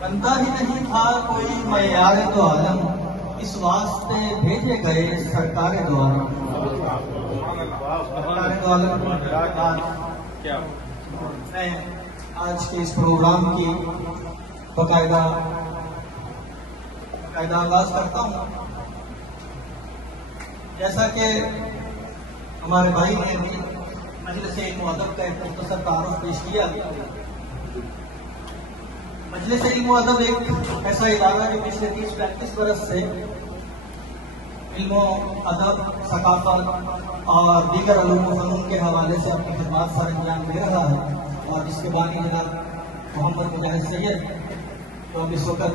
بنتا ہی نہیں تھا کوئی معیار دو عالم، اس واسطے بھیجے گئے سرکار دو عالم۔ سرکار دو عالم میں آج کے اس پروگرام کی باقاعدہ آغاز کرتا ہوں۔ جیسا کہ ہمارے بھائی نے بھی مجلس علم و ادب کا ایک مختصر تعارف پیش کیا، مجلس علم و ادب ایک ایسا ادارہ جو پچھلے 30-35 برس سے علم و ادب، ثقافت اور دیگر علوم و فنون کے حوالے سے اپنی خدمات سر انجام دے رہا ہے، اور جس کے بانی جناب محمد مجاہد سید جو اب اس وقت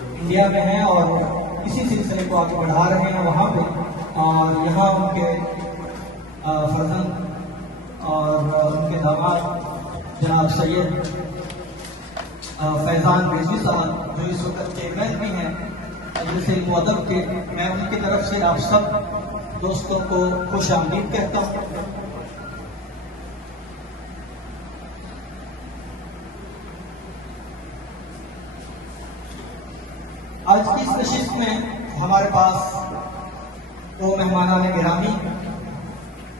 انڈیا میں ہیں اور اسی سلسلے کو آگے بڑھا رہے ہیں وہاں پہ، اور یہاں ان کے فرزند اور ان کے داماد جناب سید فیضان رضوی صاحب جو اس وقت چیئرمین بھی ہیں مجلس علم و ادب کے، میں ان کی طرف سے آپ سب دوستوں کو خوش آمدید کہتا ہوں۔ آج کی اس نشست میں ہمارے پاس دو مہمانان گرامی،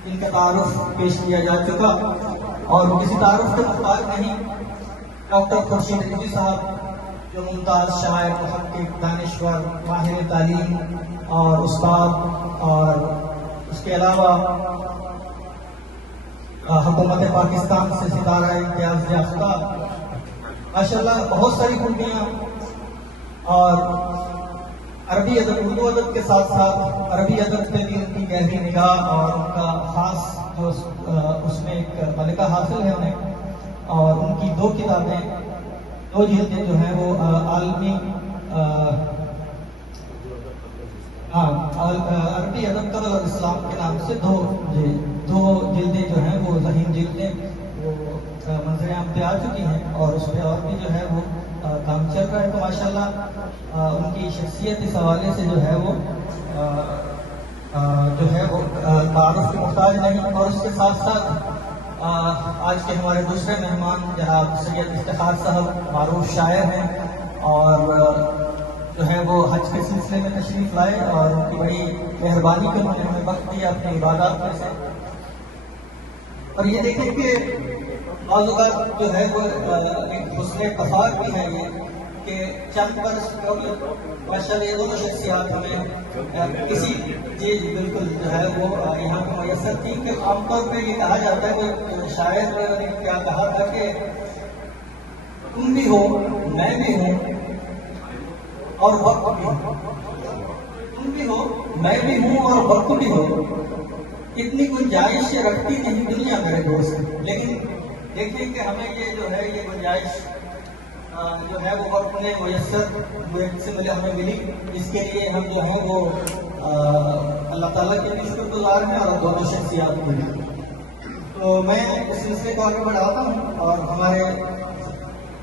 ان کا تعارف پیش کیا جا چکا اور وہ کسی تعارف کے محتاج نہیں۔ ڈاکٹر خورشید رضوی صاحب جو ممتاز شاعر، محقق، دانشور، ماہر تعلیم اور استاد، اور اس کے علاوہ حکومت پاکستان سے ستارہ امتیاز یافتہ، ماشاءاللہ بہت ساری خوبیاں، اور عربی ادب، اردو ادب کے ساتھ ساتھ عربی ادب پہ بھی ان کی گہری نگاہ اور ان کا خاص جو اس میں ایک ملکہ حاصل ہے انہیں، اور ان کی دو کتابیں، دو جلدیں جو ہیں وہ عالمی عربی ادب قبل الاسلام کے نام سے دو جلدیں جو ہیں وہ ذہین جلدیں وہ منظر عام پہ آ چکی ہیں، اور اس پہ اور بھی جو ہے وہ کام چل رہا ہے۔ تو ماشاءاللہ ان کی شخصیت اس حوالے سے جو ہے وہ تعارف کے محتاج نہیں، اور اس کے ساتھ ساتھ آج کے ہمارے دوسرے مہمان جناب سید افتخار صاحب معروف شاعر ہیں، اور جو ہے وہ حج کے سلسلے میں تشریف لائے، اور ان کی بڑی مہربانی کے انہوں نے ہمیں وقت دیا اپنی عبادات میں سے۔ اور یہ دیکھیں کہ بعض اوقات جو ہے وہ ایک حسن اتفاق بھی ہے یہ کہ چند برس قبل ماشاءاللہ یہ دونوں شخصیات ہمیں کسی چیز بالکل جو ہے وہ یہاں پہ میسر تھی، کہ عام طور پہ یہ کہا جاتا ہے کہ شاعر نے کیا کہا تھا کہ تم بھی ہو، میں بھی ہوں اور وقت بھی ہو، تم بھی ہو، میں بھی ہوں اور وقت بھی ہو، اتنی گنجائش رکھتی نہیں دنیا میرے دوست، لیکن دیکھیں کہ ہمیں یہ جو ہے یہ گنجائش جو ہے وہ وقت میں میسر سے ہمیں ملی، اس کے لیے ہم جو ہے وہ اللہ تعالیٰ کے بھی شکر گزار ہیں، اور دونوں شخصیات کو بھی۔ تو میں اس سلسلے کو آگے بڑھاتا ہوں، اور ہمارے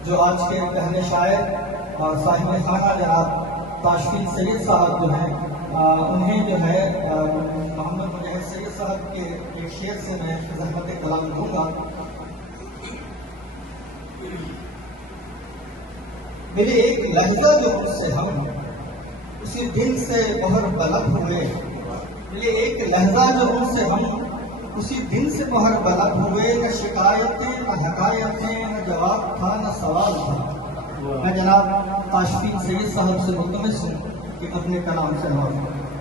جو آج کے پہلے شاعر اور صاحب خانہ جناب تاشفین سید صاحب جو ہیں، انہیں جو ہے محمد مجاہد سید صاحب کے ایک شعر سے میں خدمت کلام دوں گا۔ میرے ایک لہجہ جو مجھ سے ہم اسی دن سے مہر بلند ہوئے، میرے ایک لہجہ جو مجھ سے ہم اسی دن سے مہر بلند ہوئے، نہ شکایتیں نہ حکایتیں، نہ جواب تھا نہ سوال تھا۔ میں جناب تاشفین سید صاحب سے ملتمس ہوں کہ اپنے کلام سے نوازیں۔